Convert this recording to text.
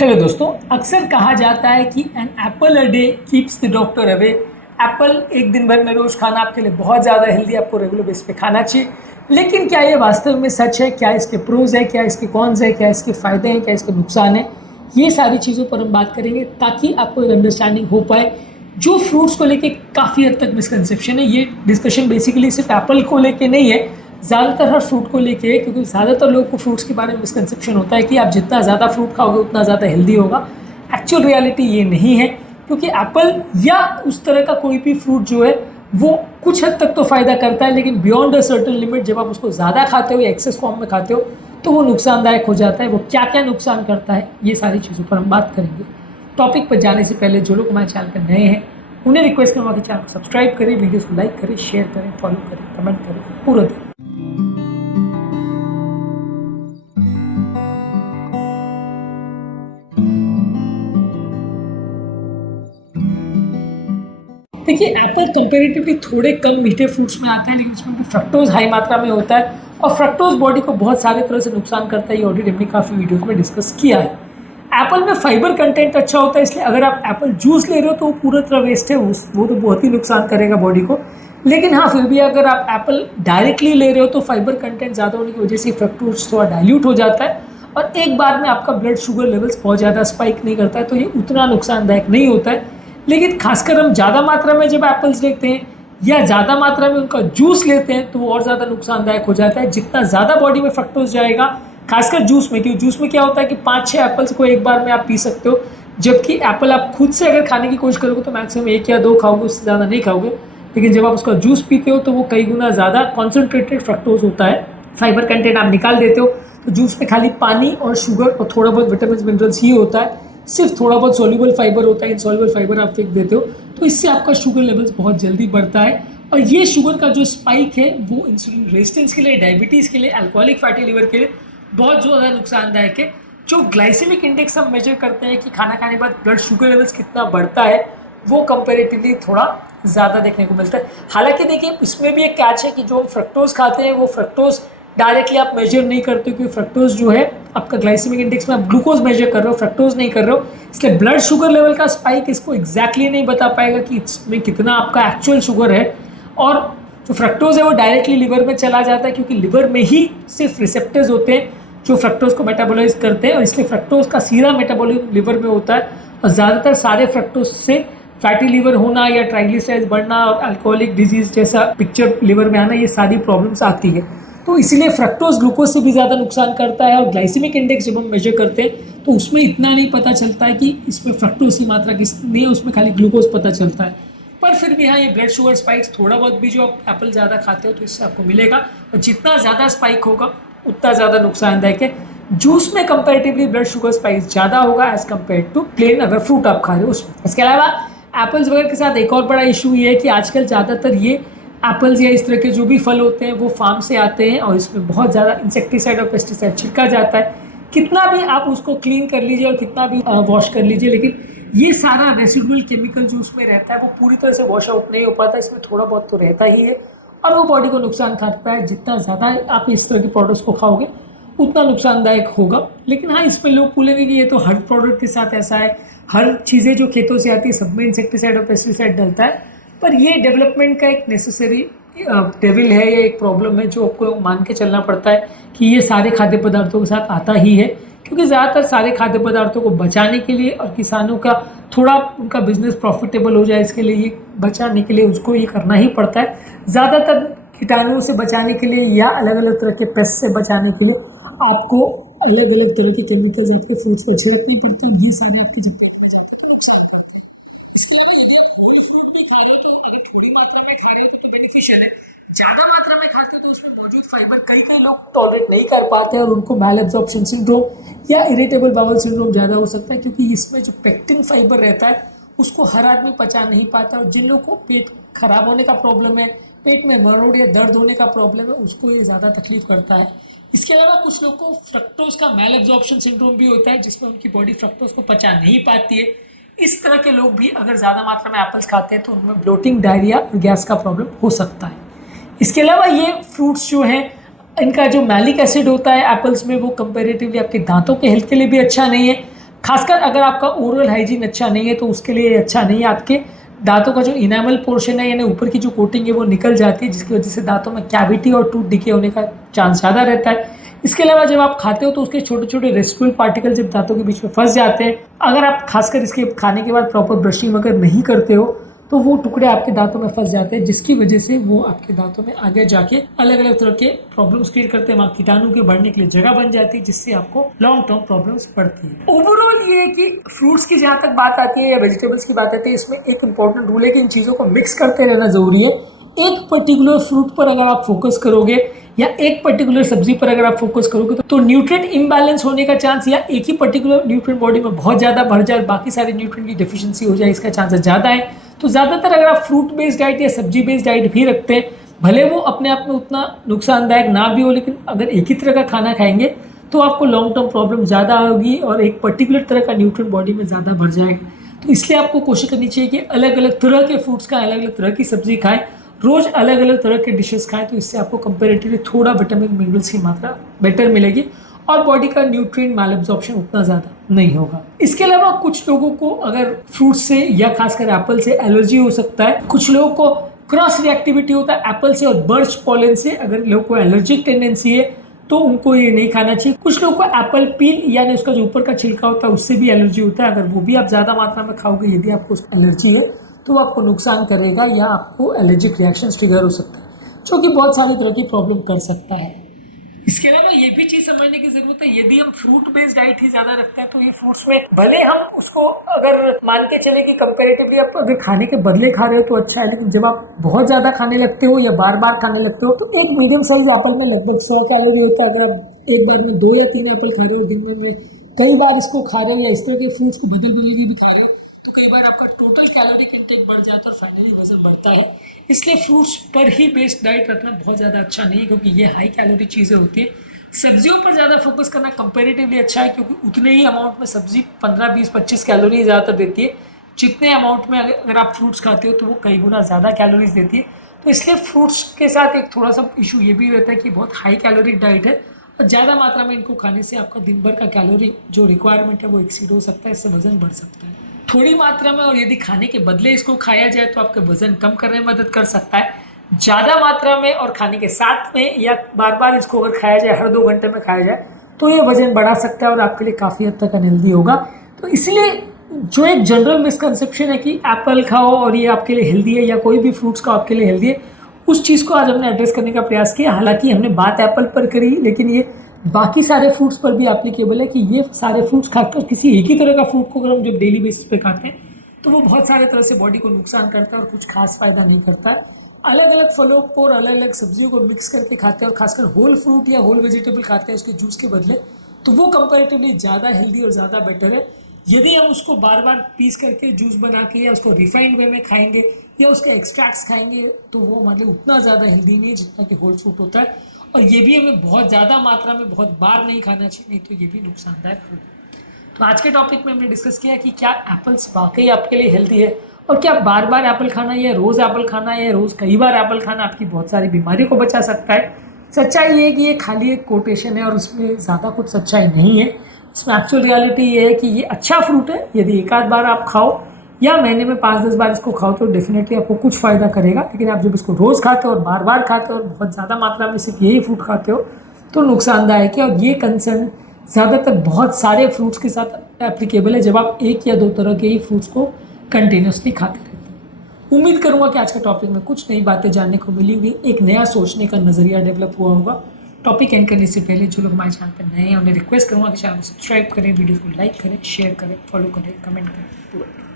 Hello दोस्तों, अक्सर कहा जाता है कि an apple a day keeps the doctor away. Apple एक दिन भर में रोज़ खाना आपके लिए बहुत ज़्यादा हेल्दी, आपको रेगुलर बेस पे खाना चाहिए। लेकिन क्या ये वास्तव में सच है? क्या इसके प्रोज है, क्या इसके कॉन्स है, क्या इसके फ़ायदे हैं, क्या इसके नुकसान है? ये सारी चीज़ों पर हम बात करेंगे ताकि आपको एक अंडरस्टैंडिंग हो पाए। जो फ्रूट्स को लेके काफ़ी हद तक मिसकंसेप्शन है, ये डिस्कशन बेसिकली सिर्फ एप्पल को लेके नहीं है, ज़्यादातर हर फ्रूट को लेके है। क्योंकि ज़्यादातर लोगों को फ्रूट्स के बारे में मिसकंसेप्शन होता है कि आप जितना ज़्यादा फ्रूट खाओगे उतना ज़्यादा हेल्दी होगा। एक्चुअल रियलिटी ये नहीं है, क्योंकि एप्पल या उस तरह का कोई भी फ्रूट जो है वो कुछ हद तक तो फ़ायदा करता है, लेकिन बियॉन्ड अ सर्टन लिमिट जब आप उसको ज़्यादा खाते हो या एक्सेस फॉर्म में खाते हो तो वो नुकसानदायक हो जाता है। वो क्या क्या नुकसान करता है, ये सारी चीज़ों पर हम बात करेंगे। टॉपिक पर जाने से पहले जो लोग हमारे चैनल पर नए हैं उन्हें रिक्वेस्ट करूँगा कि चैनल को सब्सक्राइब करें, वीडियोज़ को लाइक करें, शेयर करें, फॉलो करें, कमेंट करें, पूरा दिन। देखिए, एप्पल कंपेरेटिवली थोड़े कम मीठे फ्रूट्स में आता है, लेकिन उसमें भी फ्रक्टोज हाई मात्रा में होता है और फ्रक्टोज बॉडी को बहुत सारे तरह से नुकसान करता है। ये ऑलरेडी हमने काफ़ी वीडियोस में डिस्कस किया है। एप्पल में फाइबर कंटेंट अच्छा होता है, इसलिए अगर आप एप्पल जूस ले रहे हो तो वो पूरा तरह वेस्ट है, वो तो बहुत ही नुकसान करेगा बॉडी को। लेकिन हाँ, फिर भी अगर आप एप्पल डायरेक्टली ले रहे हो तो फाइबर कंटेंट ज़्यादा होने की वजह से फ्रक्टोज थोड़ा डाइल्यूट हो जाता है और एक बार में आपका ब्लड शुगर लेवल्स बहुत ज़्यादा स्पाइक नहीं करता है, तो ये उतना नुकसानदायक नहीं होता है। लेकिन खासकर हम ज़्यादा मात्रा में जब एप्पल्स लेते हैं या ज़्यादा मात्रा में उनका जूस लेते हैं तो वो और ज़्यादा नुकसानदायक हो जाता है। जितना ज़्यादा बॉडी में फ्रक्टोज जाएगा, खासकर जूस में, क्योंकि जूस में क्या होता है कि 5-6 एप्पल्स को एक बार में आप पी सकते हो, जबकि एप्पल आप खुद से अगर खाने की कोशिश करोगे तो मैक्सिमम 1 या 2 खाओगे, उससे ज़्यादा नहीं खाओगे। लेकिन जब आप उसका जूस पीते हो तो वो कई गुना ज़्यादा कॉन्सेंट्रेटेड फ्रक्टोज होता है। फाइबर कंटेंट आप निकाल देते हो तो जूस में खाली पानी और शुगर और थोड़ा बहुत विटामिन मिनरल्स ही होता है, सिर्फ थोड़ा बहुत सोल्यूबल फाइबर होता है। इनसॉल्युबल फाइबर आप फेंक देते हो तो इससे आपका शुगर लेवल्स बहुत जल्दी बढ़ता है और ये शुगर का जो स्पाइक है वो इंसुलिन रेजिस्टेंस के लिए, डायबिटीज़ के लिए, अल्कोहलिक फैटी लिवर के लिए बहुत ज़्यादा नुकसानदायक है। जो ग्लाइसेमिक इंडेक्स हम मेजर करते हैं कि खाना खाने के बाद ब्लड शुगर लेवल्स कितना बढ़ता है, वो कंपेरेटिवली थोड़ा ज़्यादा देखने को मिलता है। हालांकि देखिए, इसमें भी एक कैच है कि जो हम फ्रक्टोज खाते हैं वो फ्रक्टोज डायरेक्टली आप मेजर नहीं करते, क्योंकि फ्रक्टोज जो है आपका ग्लाइसेमिक इंडेक्स में आप ग्लूकोज मेजर कर रहे हो, फ्रक्टोज नहीं कर रहे हो। इसलिए ब्लड शुगर लेवल का स्पाइक इसको एग्जैक्टली नहीं बता पाएगा कि इसमें कितना आपका एक्चुअल शुगर है। और जो फ्रक्टोज है वो डायरेक्टली लिवर में चला जाता है, क्योंकि लिवर में ही सिर्फ रिसेप्टर्स होते हैं जो फ्रक्टोज को मेटाबोलाइज करते हैं और इसलिए फ्रक्टोज का सीधा मेटाबॉलिज्म लिवर में होता है। और ज़्यादातर सारे फ्रक्टोज से फैटी लिवर होना या ट्राइग्लिसराइड्स बढ़ना और अल्कोहलिक डिजीज जैसा पिक्चर लिवर में आना, ये सारी प्रॉब्लम्स आती है। तो इसीलिए फ्रक्टोज ग्लूकोज से भी ज़्यादा नुकसान करता है। और ग्लाइसेमिक इंडेक्स जब हम मेजर करते हैं तो उसमें इतना नहीं पता चलता है कि इसमें फ्रक्टोज की मात्रा कितनी है, उसमें खाली ग्लूकोज पता चलता है। पर फिर भी हाँ, ये ब्लड शुगर स्पाइक्स थोड़ा बहुत भी जो आप एप्पल ज़्यादा खाते हो तो इससे आपको मिलेगा, और जितना ज़्यादा स्पाइक होगा उतना ज़्यादा नुकसानदायक है। जूस में कंपेरेटिवली ब्लड शुगर स्पाइक ज़्यादा होगा एज कम्पेयर टू प्लेन अगर फ्रूट आप खा रहे हो उसमें। इसके अलावा एप्पल्स वगैरह के साथ एक और बड़ा इशू ये है कि आजकल ज़्यादातर ये एप्पल्स या इस तरह के जो भी फल होते हैं वो फार्म से आते हैं और इसमें बहुत ज़्यादा इंसेक्टिसाइड और पेस्टिसाइड छिड़का जाता है। कितना भी आप उसको क्लीन कर लीजिए और कितना भी वॉश कर लीजिए, लेकिन ये सारा रेसिडुअल केमिकल जो उसमें रहता है वो पूरी तरह से वॉश आउट नहीं हो पाता, इसमें थोड़ा बहुत तो रहता ही है और वो बॉडी को नुकसान करता है। जितना ज़्यादा आप इस तरह के प्रोडक्ट्स को खाओगे उतना नुकसानदायक होगा। लेकिन हाँ, इस पर लोग बोलेंगे कि ये तो हर प्रोडक्ट के साथ ऐसा है, हर चीज़ें जो खेतों से आती है सब में इंसेक्टिसाइड और पेस्टिसाइड डलता है। पर ये डेवलपमेंट का एक नेसेसरी डेविल है, ये एक प्रॉब्लम है जो आपको मान के चलना पड़ता है कि ये सारे खाद्य पदार्थों के साथ आता ही है। क्योंकि ज़्यादातर सारे खाद्य पदार्थों को बचाने के लिए और किसानों का थोड़ा उनका बिजनेस प्रॉफिटेबल हो जाए इसके लिए, ये बचाने के लिए उसको ये करना ही पड़ता है। ज़्यादातर कीटाणुओं से बचाने के लिए या अलग अलग तरह के पेस्ट से बचाने के लिए आपको अलग अलग तरह के केमिकल्स आपके फ्रूट्स पर जरूरत नहीं पड़ती, ये सारे आपके जब पेट में जाते हैं तो नुकसान करते हैं। उसके अलावा यदि आप होल फ्रूट भी खा रहे हो तो अगर थोड़ी मात्रा में खा रहे हो तो बेनिफिशियल है, ज़्यादा मात्रा में खाते हो तो उसमें मौजूद फाइबर कई लोग टॉलरेट नहीं कर पाते हैं और उनको मैल एब्जॉर्प्शन सिंड्रोम या इरिटेबल बाउल सिंड्रोम ज़्यादा हो सकता है, क्योंकि इसमें जो पेक्टिन फाइबर रहता है उसको हर आदमी पचा नहीं पाता। और जिन लोगों को पेट खराब होने का प्रॉब्लम है, पेट में मरोड़ या दर्द होने का प्रॉब्लम है, उसको ये ज़्यादा तकलीफ करता है। इसके अलावा कुछ लोगों को फ्रक्टोज का मैल एब्जॉर्प्शन सिंड्रोम भी होता है, जिसमें उनकी बॉडी फ्रक्टोज को पचा नहीं पाती है। इस तरह के लोग भी अगर ज़्यादा मात्रा में एप्पल्स खाते हैं तो उनमें ब्लोटिंग, डायरिया और गैस का प्रॉब्लम हो सकता है। इसके अलावा ये फ्रूट्स जो हैं इनका जो मैलिक एसिड होता है एप्पल्स में, वो कंपेरेटिवली आपके दांतों के हेल्थ के लिए भी अच्छा नहीं है। खासकर अगर आपका ओरल हाइजीन अच्छा नहीं है तो उसके लिए अच्छा नहीं है। आपके दांतों का जो इनेमल पोर्शन है यानी ऊपर की जो कोटिंग है वो निकल जाती है, जिसकी वजह से दांतों में कैविटी और टूथ डिके होने का चांस ज़्यादा रहता है। इसके अलावा जब आप खाते हो तो उसके छोटे छोटे रेसिडुअल पार्टिकल जब दांतों के बीच में फंस जाते हैं, अगर आप खासकर इसके खाने के बाद प्रॉपर ब्रशिंग अगर नहीं करते हो तो वो टुकड़े आपके दांतों में फंस जाते हैं, जिसकी वजह से वो आपके दांतों में आगे जाके अलग अलग तरह के प्रॉब्लम्स क्रिएट करते हैं। वहाँ कीटाणु के बढ़ने के लिए जगह बन जाती है, जिससे आपको लॉन्ग टर्म प्रॉब्लम्स पड़ती है। ओवरऑल ये है कि फ्रूट्स की जहाँ तक बात आती है या वेजिटेबल्स की बात आती है, इसमें एक इंपॉर्टेंट रूल है कि इन चीज़ों को मिक्स करते रहना जरूरी है। एक पर्टिकुलर फ्रूट पर अगर आप फोकस करोगे या एक पर्टिकुलर सब्जी पर अगर आप फोकस करोगे तो न्यूट्रिएंट इम्बैलेंस होने का चांस, या एक ही पर्टिकुलर न्यूट्रिएंट बॉडी में बहुत ज़्यादा बढ़ जाए, बाकी सारे न्यूट्रिएंट की डेफिशिएंसी हो जाए, इसका चांसेस ज़्यादा है। तो ज़्यादातर अगर आप फ्रूट बेस्ड डाइट या सब्जी बेस्ड डाइट भी रखते हैं, भले वो अपने आप में उतना नुकसानदायक ना भी हो, लेकिन अगर एक ही तरह का खाना खाएंगे तो आपको लॉन्ग टर्म प्रॉब्लम ज़्यादा होगी और एक पर्टिकुलर तरह का न्यूट्रिएंट बॉडी में ज़्यादा बढ़ जाएगा। तो इसलिए आपको कोशिश करनी चाहिए कि अलग अलग तरह के फ्रूट्स खाएं, अलग अलग तरह की सब्जी खाएं, रोज अलग अलग तरह के डिशेस खाएं, तो इससे आपको कंपेरेटिवली थोड़ा विटामिन मिनरल्स की मात्रा बेटर मिलेगी और बॉडी का न्यूट्रिएंट माल एब्जॉर्प्शन उतना ज़्यादा नहीं होगा। इसके अलावा कुछ लोगों को अगर फ्रूट से या खासकर एप्पल से एलर्जी हो सकता है। कुछ लोगों को क्रॉस रिएक्टिविटी होता है एप्पल से और बर्च पॉलन से। अगर लोगों को एलर्जिक टेंडेंसी है तो उनको ये नहीं खाना चाहिए। कुछ लोगों को एप्पल पील यानी उसका जो ऊपर का छिलका होता है उससे भी एलर्जी होता है। अगर वो भी आप ज़्यादा मात्रा में खाओगे, यदि आपको एलर्जी है, तो वो आपको नुकसान करेगा या आपको एलर्जिक रिएक्शन ट्रिगर हो सकता है, जो कि बहुत सारी तरह की प्रॉब्लम कर सकता है। इसके अलावा ये भी चीज समझने की जरूरत है, यदि हम फ्रूट बेस्ड डाइट ही ज्यादा रखते हैं तो ये फ्रूट्स में भले हम उसको अगर मान के चले कि कंपेरेटिवली आप अगर खाने के बदले खा रहे हो तो अच्छा है, लेकिन जब आप बहुत ज्यादा खाने लगते हो या बार बार खाने लगते हो तो एक मीडियम साइज एप्पल में लगभग 100 कैलोरी होता है। अगर आप एक बार में 2 या 3 एप्पल खा रहे हो, दिन में कई बार इसको खा रहे हो या इस तरह के फ्रूट्स को बदल बदल के भी खा रहे हो, तो कई बार आपका टोटल कैलोरिक इंटेक बढ़ जाता है और फाइनली वजन बढ़ता है। इसलिए फ्रूट्स पर ही बेस्ड डाइट रखना बहुत ज़्यादा अच्छा नहीं है, क्योंकि ये हाई कैलोरी चीज़ें होती है। सब्जियों पर ज़्यादा फोकस करना कंपेरेटिवली अच्छा है, क्योंकि उतने ही अमाउंट में सब्जी 15, 20, 25 कैलोरी ज़्यादातर देती है, जितने अमाउंट में अगर आप फ्रूट्स खाते हो तो वो कई गुना ज़्यादा कैलोरीज देती है। तो इसलिए फ्रूट्स के साथ एक थोड़ा सा इशू ये भी रहता है कि बहुत हाई कैलोरिक डाइट है और ज़्यादा मात्रा में इनको खाने से आपका दिन भर का कैलोरी जो रिक्वायरमेंट है वो एक्सीड हो सकता है, इससे वजन बढ़ सकता है। थोड़ी मात्रा में और यदि खाने के बदले इसको खाया जाए तो आपका वजन कम करने में मदद कर सकता है। ज़्यादा मात्रा में और खाने के साथ में या बार बार इसको अगर खाया जाए, हर 2 घंटे में खाया जाए, तो ये वजन बढ़ा सकता है और आपके लिए काफ़ी हद तक अनहेल्दी होगा। तो इसलिए जो एक जनरल मिसकंसेप्शन है कि एप्पल खाओ और ये आपके लिए हेल्दी है या कोई भी फ्रूट्स खाओ आपके लिए हेल्दी है, उस चीज़ को आज हमने एड्रेस करने का प्रयास किया। हालांकि हमने बात एप्पल पर करी, लेकिन ये बाकी सारे फ्रूट्स पर भी एप्लीकेबल है कि ये सारे फ्रूट्स खाकर किसी एक ही तरह का फ्रूट को अगर हम जब डेली बेसिस पे खाते हैं तो वो बहुत सारे तरह से बॉडी को नुकसान करता है और कुछ खास फायदा नहीं करता है। अलग अलग फलों को और अलग अलग सब्जियों को मिक्स करके खाते हैं और खासकर होल फ्रूट या होल वेजिटेबल खाते हैं उसके जूस के बदले, तो वो कंपैरेटिवली ज़्यादा हेल्दी और ज़्यादा बेटर है। यदि हम उसको बार बार पीस करके जूस बना के या उसको रिफाइंड वे में खाएंगे या उसके एक्सट्रैक्ट्स खाएंगे तो वो मतलब उतना ज़्यादा हेल्दी नहीं है जितना कि होल फ्रूट होता है। और ये भी हमें बहुत ज़्यादा मात्रा में बहुत बार नहीं खाना चाहिए, नहीं तो ये भी नुकसानदायक होगा। तो आज के टॉपिक में हमने डिस्कस किया कि क्या एप्पल्स वाकई आपके लिए हेल्दी है और क्या बार बार एप्पल खाना या रोज़ एप्पल खाना या रोज़ कई बार एप्पल खाना आपकी बहुत सारी बीमारियों को बचा सकता है। सच्चाई ये है कि ये खाली एक कोटेशन है और उसमें ज़्यादा कुछ सच्चाई नहीं है। इसमें एक्चुअल रियलिटी ये है कि ये अच्छा फ्रूट है, यदि एक आध बार आप खाओ या महीने में 5-10 बार इसको खाओ तो डेफिनेटली आपको कुछ फ़ायदा करेगा। लेकिन आप जब इसको रोज़ खाते हो और बार बार खाते हो और बहुत ज़्यादा मात्रा में सिर्फ यही फ्रूट खाते हो तो नुकसानदायक है। और ये कंसर्न ज़्यादातर बहुत सारे फ्रूट्स के साथ एप्लीकेबल है जब आप 1 या 2 तरह के ही फ्रूट्स को कंटिन्यूसली खाते रहते हैं। उम्मीद करूँगा कि आज के टॉपिक में कुछ नई बातें जानने को मिली हुई, एक नया सोचने का नज़रिया डेवलप हुआ होगा। टॉपिक एंड करने से पहले जो लोग हमारे चैनल पर नए हैं उन्हें रिक्वेस्ट करूँगा कि चैनल को सब्सक्राइब करें, वीडियो को लाइक करें, शेयर करें, फॉलो करें, कमेंट करें।